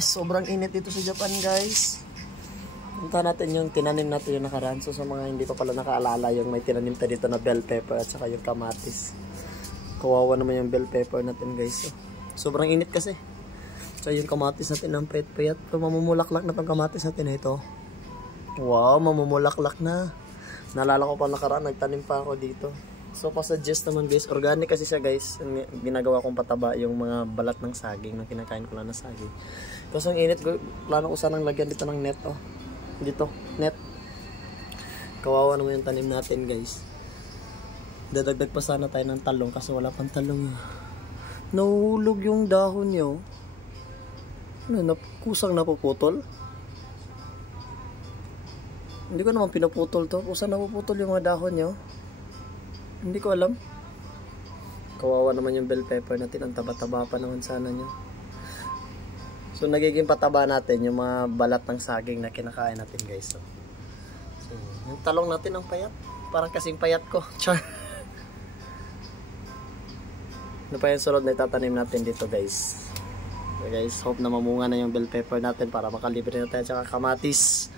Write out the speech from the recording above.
Sobrang init dito sa Japan, guys. Punta natin yung tinanim natin yung nakaraan. So sa mga hindi pa pala nakaalala, yung may tinanim tayo dito na bell pepper at saka yung kamatis. Kawawa naman yung bell pepper natin, guys. So, sobrang init kasi. So yung kamatis natin ang payat-payat. So, mamumulaklak na tong kamatis natin na ito. Wow, mamumulaklak na. Naalala ko pa nakaraan, nagtanim pa ako dito. So pa-suggest naman, guys, organic kasi siya, guys. Ginagawa kong pataba yung mga balat ng saging na kinakain ko lang na saging. Tapos ang init, plano ko sanang lagyan dito ng net, oh. Dito, net. Kawawa naman yung tanim natin, guys. Dadagdag pa sana tayo ng talong kasi wala pang talong. Nahulog yung dahon niyo. Ano, kusang napuputol? Hindi ko naman pinaputol to. Kusang napuputol yung mga dahon niyo. Hindi ko alam. Kawawa naman yung bell pepper natin. Ang taba-taba pa naman sana nyo. So nagiging pataba natin yung mga balat ng saging na kinakain natin, guys. So yung talong natin ang payat. Parang kasing payat ko. Char. Ano pa yung sunod na itatanim natin dito, guys. So guys, hope na mamunga na yung bell pepper natin para makalibre na tayo. Tsaka kamatis.